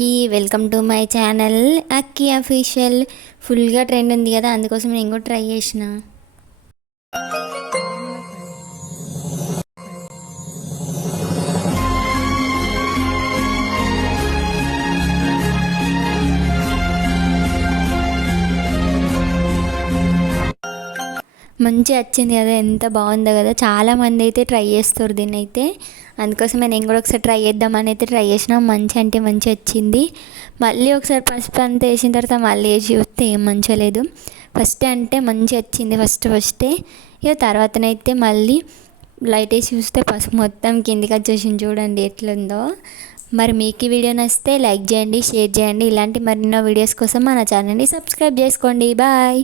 అందరికీ welcome to my channel Akki official. ఫుల్గా trend ఉంది కదా, అందుకోసం నేను కూడా ట్రై చేసిన. మంచిగా వచ్చింది కదా, ఎంత బాగుందో కదా. చాలామంది అయితే ట్రై చేస్తారు దీన్ని అయితే. అందుకోసమే నేను కూడా ఒకసారి ట్రై చేద్దామని అయితే ట్రై చేసిన. మంచి అంటే మంచి వచ్చింది. మళ్ళీ ఒకసారి పసుపు అంతా వేసిన తర్వాత మళ్ళీ వేసి చూస్తే ఏం మంచిగా లేదు. ఫస్ట్ అంటే మంచి వచ్చింది ఫస్టే. ఇక తర్వాతనైతే మళ్ళీ లైట్ వేసి చూస్తే పసుపు మొత్తం కిందికి వచ్చేసింది. చూడండి ఎట్లుందో. మరి మీకు ఈ వీడియో నచ్చితే లైక్ చేయండి, షేర్ చేయండి. ఇలాంటి మరిన్నో వీడియోస్ కోసం మన ఛానల్ని సబ్స్క్రైబ్ చేసుకోండి. బాయ్.